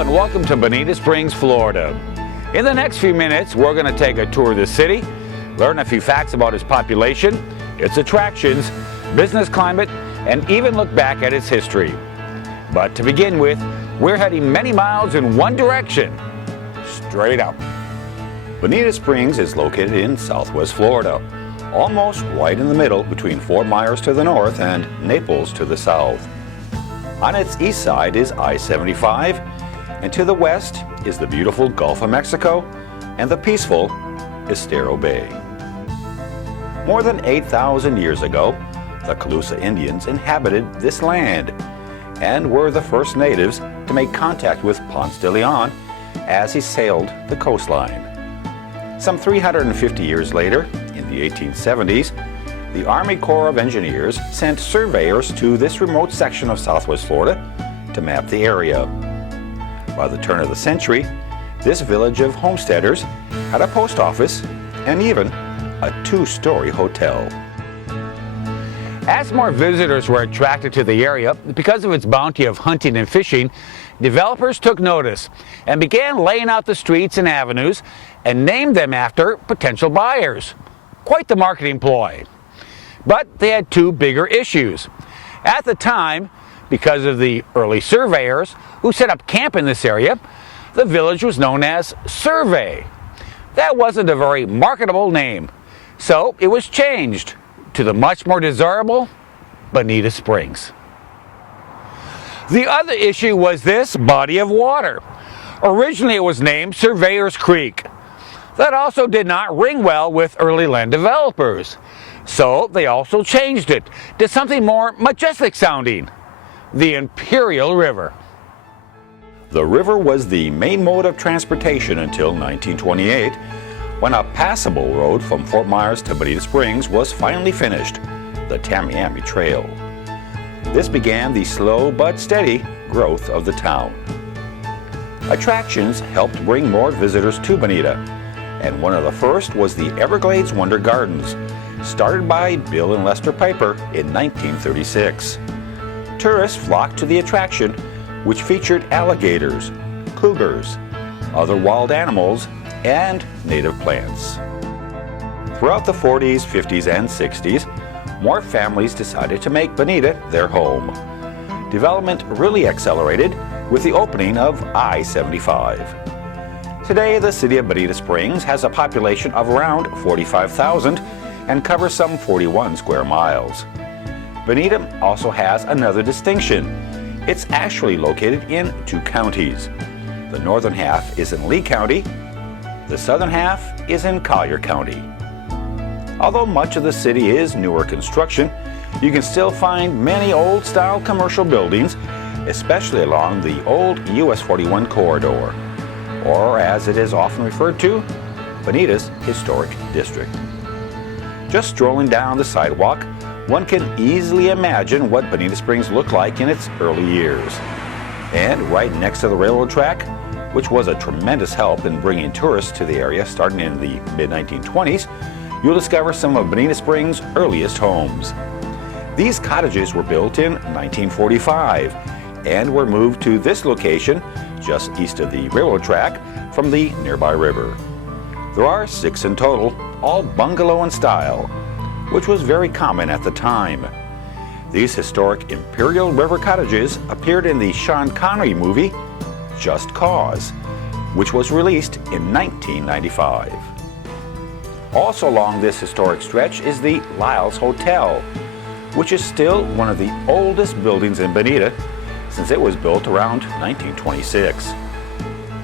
Hello and welcome to Bonita Springs, Florida. In the next few minutes, we're going to take a tour of the city, learn a few facts about its population, its attractions, business climate, and even look back at its history. But to begin with, we're heading many miles in one direction, straight up. Bonita Springs is located in southwest Florida, almost right in the middle between Fort Myers to the north and Naples to the south. On its east side is I-75, and to the west is the beautiful Gulf of Mexico and the peaceful Estero Bay. More than 8,000 years ago, the Calusa Indians inhabited this land and were the first natives to make contact with Ponce de Leon as he sailed the coastline. Some 350 years later, in the 1870s, the Army Corps of Engineers sent surveyors to this remote section of southwest Florida to map the area. By the turn of the century, this village of homesteaders had a post office and even a two-story hotel. As more visitors were attracted to the area because of its bounty of hunting and fishing, developers took notice and began laying out the streets and avenues and named them after potential buyers. Quite the marketing ploy. But they had two bigger issues. At the time, because of the early surveyors who set up camp in this area, the village was known as Survey. That wasn't a very marketable name, so it was changed to the much more desirable Bonita Springs. The other issue was this body of water. Originally it was named Surveyor's Creek. That also did not ring well with early land developers. So they also changed it to something more majestic sounding, the Imperial River. The river was the main mode of transportation until 1928, when a passable road from Fort Myers to Bonita Springs was finally finished, the Tamiami Trail. This began the slow but steady growth of the town. Attractions helped bring more visitors to Bonita, and one of the first was the Everglades Wonder Gardens, started by Bill and Lester Piper in 1936. Tourists flocked to the attraction, which featured alligators, cougars, other wild animals, and native plants. Throughout the 40s, 50s, and 60s, more families decided to make Bonita their home. Development really accelerated with the opening of I-75. Today, the city of Bonita Springs has a population of around 45,000 and covers some 41 square miles. Bonita also has another distinction. It's actually located in two counties. The northern half is in Lee County. The southern half is in Collier County. Although much of the city is newer construction, you can still find many old-style commercial buildings, especially along the old US 41 corridor, or as it is often referred to, Bonita's Historic District. Just strolling down the sidewalk, one can easily imagine what Bonita Springs looked like in its early years. And right next to the railroad track, which was a tremendous help in bringing tourists to the area starting in the mid-1920s, you'll discover some of Bonita Springs' earliest homes. These cottages were built in 1945 and were moved to this location just east of the railroad track from the nearby river. There are 6 in total, all bungalow in style, which was very common at the time. These historic Imperial River cottages appeared in the Sean Connery movie Just Cause, which was released in 1995. Also along this historic stretch is the Lyle's Hotel, which is still one of the oldest buildings in Bonita since it was built around 1926.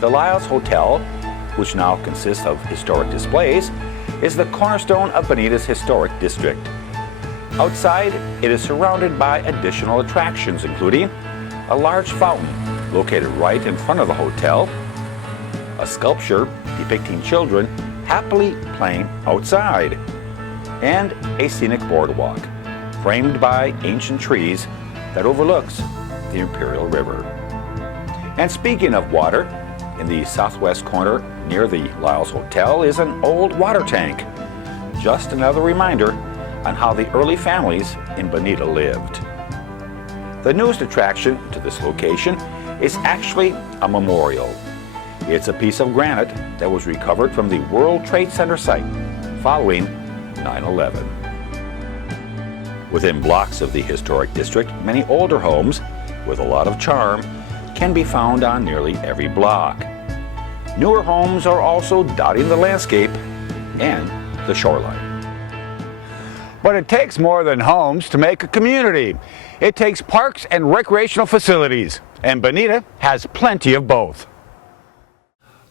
The Lyle's Hotel, which now consists of historic displays, is the cornerstone of Bonita's historic district. Outside, it is surrounded by additional attractions, including a large fountain located right in front of the hotel, a sculpture depicting children happily playing outside, and a scenic boardwalk framed by ancient trees that overlooks the Imperial River. And speaking of water, in the southwest corner near the Lyle's Hotel is an old water tank. Just another reminder on how the early families in Bonita lived. The newest attraction to this location is actually a memorial. It's a piece of granite that was recovered from the World Trade Center site following 9/11. Within blocks of the historic district, many older homes with a lot of charm can be found on nearly every block. Newer homes are also dotting the landscape and the shoreline. But it takes more than homes to make a community. It takes parks and recreational facilities, and Bonita has plenty of both.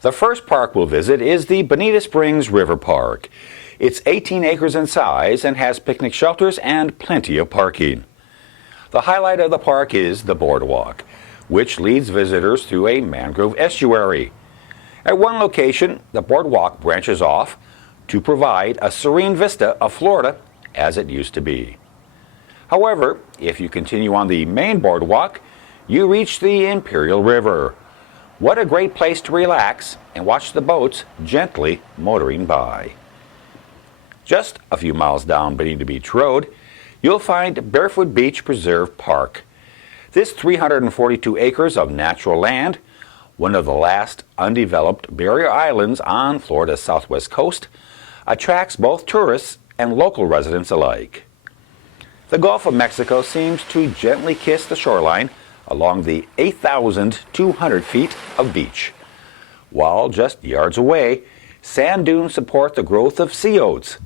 The first park we'll visit is the Bonita Springs River Park. It's 18 acres in size and has picnic shelters and plenty of parking. The highlight of the park is the Boardwalk, which leads visitors through a mangrove estuary. At one location, the Boardwalk branches off to provide a serene vista of Florida as it used to be. However, if you continue on the main boardwalk, you reach the Imperial River. What a great place to relax and watch the boats gently motoring by. Just a few miles down Bonita Beach Road, you'll find Barefoot Beach Preserve Park. This 342 acres of natural land, one of the last undeveloped barrier islands on Florida's southwest coast, attracts both tourists and local residents alike. The Gulf of Mexico seems to gently kiss the shoreline along the 8,200 feet of beach, while just yards away, sand dunes support the growth of sea oats,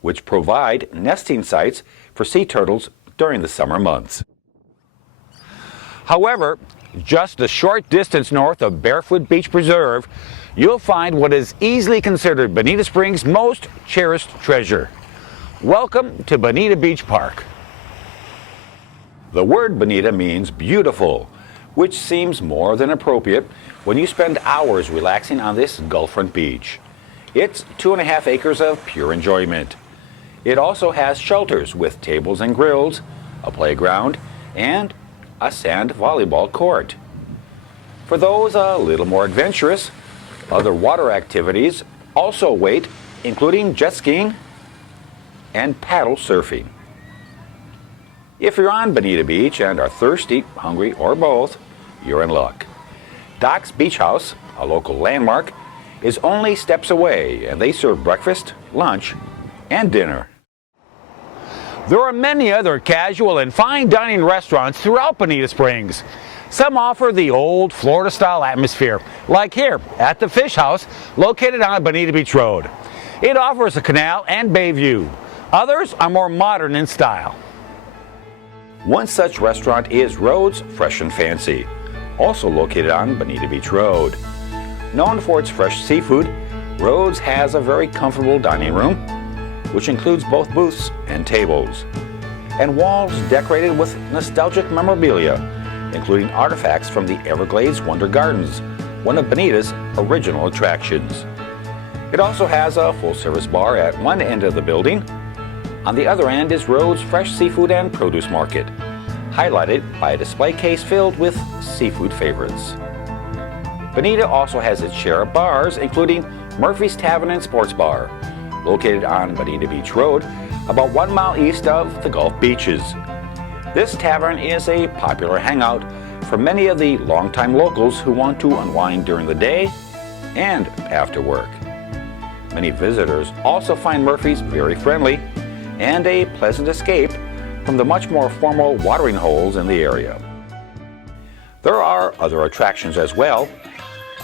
which provide nesting sites for sea turtles during the summer months. However, just a short distance north of Barefoot Beach Preserve, you'll find what is easily considered Bonita Springs' most cherished treasure. Welcome to Bonita Beach Park. The word Bonita means beautiful, which seems more than appropriate when you spend hours relaxing on this Gulfront beach. It's 2.5 acres of pure enjoyment. It also has shelters with tables and grills, a playground, and a sand volleyball court. For those a little more adventurous, other water activities also await, including jet skiing and paddle surfing. If you're on Bonita Beach and are thirsty, hungry, or both, you're in luck. Doc's Beach House, a local landmark, is only steps away, and they serve breakfast, lunch, and dinner. There are many other casual and fine dining restaurants throughout Bonita Springs. Some offer the old Florida-style atmosphere, like here at the Fish House, located on Bonita Beach Road. It offers a canal and bay view. Others are more modern in style. One such restaurant is Rhodes Fresh and Fancy, also located on Bonita Beach Road. Known for its fresh seafood, Rhodes has a very comfortable dining room, which includes both booths and tables, and walls decorated with nostalgic memorabilia, including artifacts from the Everglades Wonder Gardens, one of Bonita's original attractions. It also has a full-service bar at one end of the building. On the other end is Rhodes Fresh Seafood and Produce Market, highlighted by a display case filled with seafood favorites. Bonita also has its share of bars, including Murphy's Tavern and Sports Bar, located on Bonita Beach Road, about 1 mile east of the Gulf Beaches. This tavern is a popular hangout for many of the longtime locals who want to unwind during the day and after work. Many visitors also find Murphy's very friendly and a pleasant escape from the much more formal watering holes in the area. There are other attractions as well.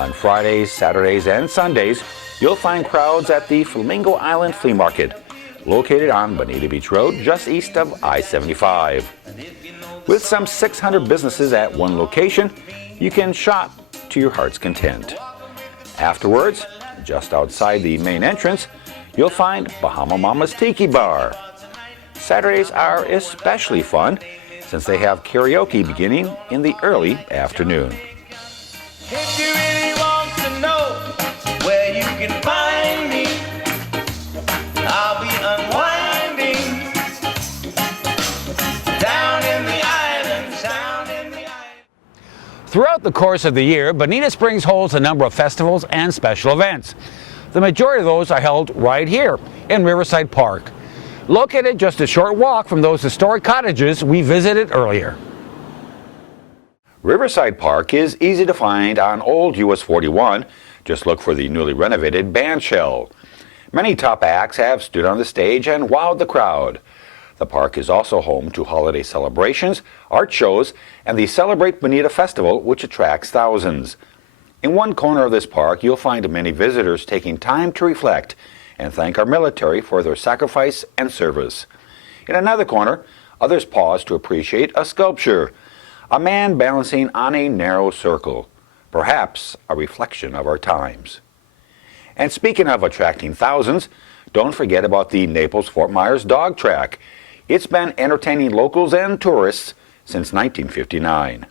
On Fridays, Saturdays, and Sundays, you'll find crowds at the Flamingo Island Flea Market, located on Bonita Beach Road, just east of I-75. With some 600 businesses at one location, you can shop to your heart's content. Afterwards, just outside the main entrance, you'll find Bahama Mama's Tiki Bar. Saturdays are especially fun since they have karaoke beginning in the early afternoon. If you really want to know where you can find me, I'll be unwinding down in the islands, down in the islands. Throughout the course of the year, Bonita Springs holds a number of festivals and special events. The majority of those are held right here in Riverside Park, located just a short walk from those historic cottages we visited earlier. Riverside Park is easy to find on Old US 41. Just look for the newly renovated band shell. Many top acts have stood on the stage and wowed the crowd. The park is also home to holiday celebrations, art shows, and the Celebrate Bonita Festival, which attracts thousands. In one corner of this park, you'll find many visitors taking time to reflect and thank our military for their sacrifice and service. In another corner, others pause to appreciate a sculpture, a man balancing on a narrow circle, perhaps a reflection of our times. And speaking of attracting thousands, don't forget about the Naples-Fort Myers dog track. It's been entertaining locals and tourists since 1959.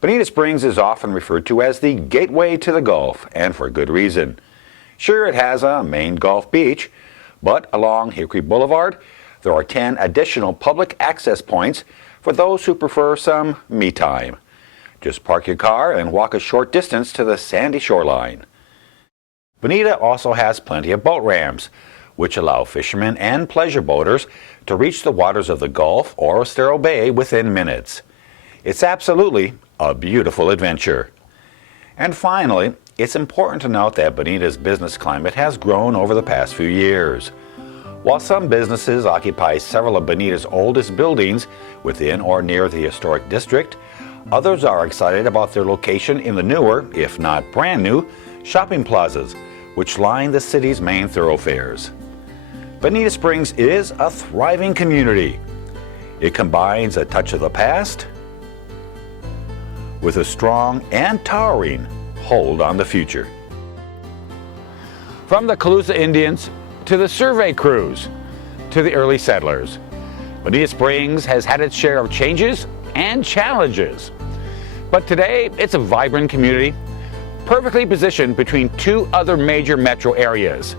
Bonita Springs is often referred to as the gateway to the Gulf, and for good reason. Sure, it has a main Gulf beach, but along Hickory Boulevard, there are 10 additional public access points for those who prefer some me time. Just park your car and walk a short distance to the sandy shoreline. Bonita also has plenty of boat ramps, which allow fishermen and pleasure boaters to reach the waters of the Gulf or Estero Bay within minutes. It's absolutely a beautiful adventure. And finally, it's important to note that Bonita's business climate has grown over the past few years. While some businesses occupy several of Bonita's oldest buildings within or near the historic district, others are excited about their location in the newer, if not brand new, shopping plazas, which line the city's main thoroughfares. Bonita Springs is a thriving community. It combines a touch of the past with a strong and towering hold on the future. From the Calusa Indians to the survey crews to the early settlers, Bonita Springs has had its share of changes and challenges. But today, it's a vibrant community, perfectly positioned between two other major metro areas.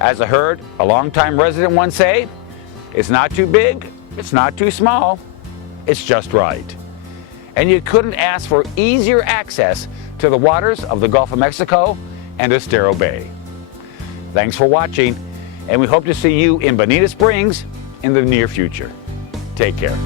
As I heard a longtime resident once say, it's not too big, it's not too small, it's just right. And you couldn't ask for easier access to the waters of the Gulf of Mexico and Estero Bay. Thanks for watching, and we hope to see you in Bonita Springs in the near future. Take care.